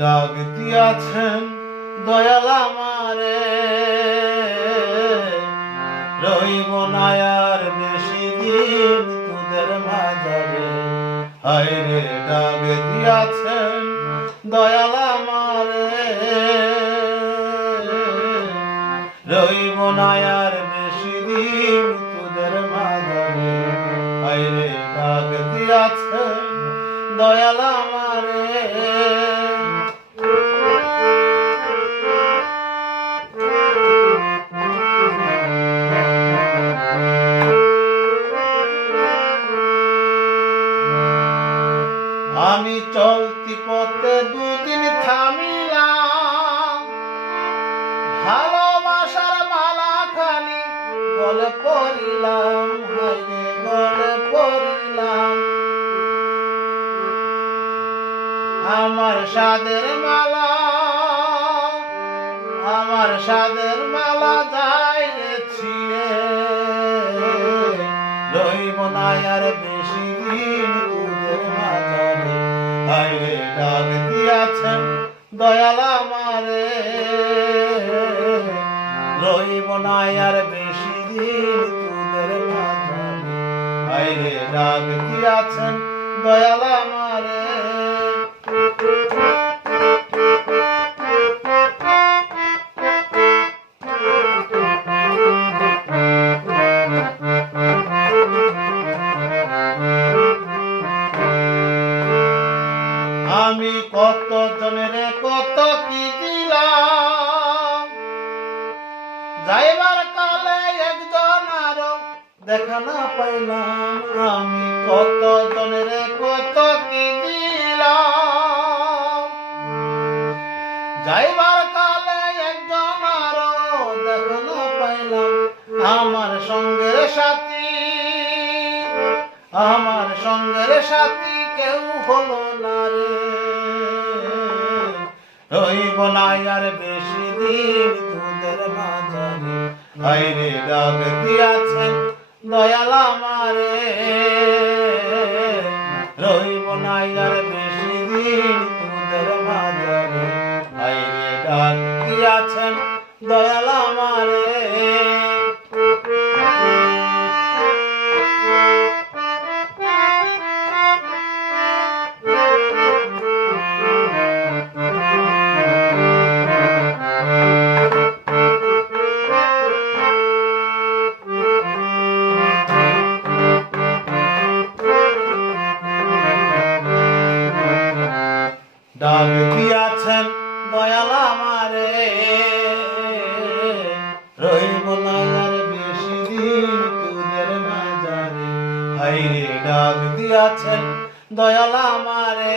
ডাক দিয়াছেন দয়াল আমারে, রইব না আর বেশি দিন তোদের মাঝারে। হায় রে ডাক দিয়াছেন দয়াল আমারে, রইব না আর বেশি দিন তোদের মাঝারে। হায় রে ডাক দিয়াছেন দয়াল আমারে। আমি চলতি পথে দুদিন থামিলাম, ভালোবাসার মালা খালি গলে পড়িলাম, হাইরে গলে পড়িলাম। আমার সাদের মালা, আমার সাদের মালা যাই রে ছিঁড়ে, রইব না আর বেশি দিন তোদের মাঝারে। হায়রে ডাক দিয়াছেন দয়াল আমারে, রইব না আর বেশি দিন তোদের মাঝারে। হায়রে ডাক দিয়াছেন দয়াল আমারে। আমি কত জনের কত কি দিলাম, যাইবার কালে একজন আরো দেখা না পাইলাম। আমি কত জনের কত কি দিলাম, যাইবার কালে একজন আরো দেখা না পাইলাম। আমার সঙ্গের সাথী, আমার সঙ্গের সাথী কেউ হলো না রে, রইব না আর বেশি দিন তোদের মাঝারে। হায়রে ডাক দিয়াছেন দয়াল আমারে, রইব না আর বেশি দিন তোদের মাঝারে। হায়রে ডাক দিয়াছেন দয়াল আমারে। ডাক দিয়াছেন দয়াল আমারে, রইব না আর বেশি দিন তোদের মাঝারে। হায়রে ডাক দিয়াছেন দয়াল আমারে।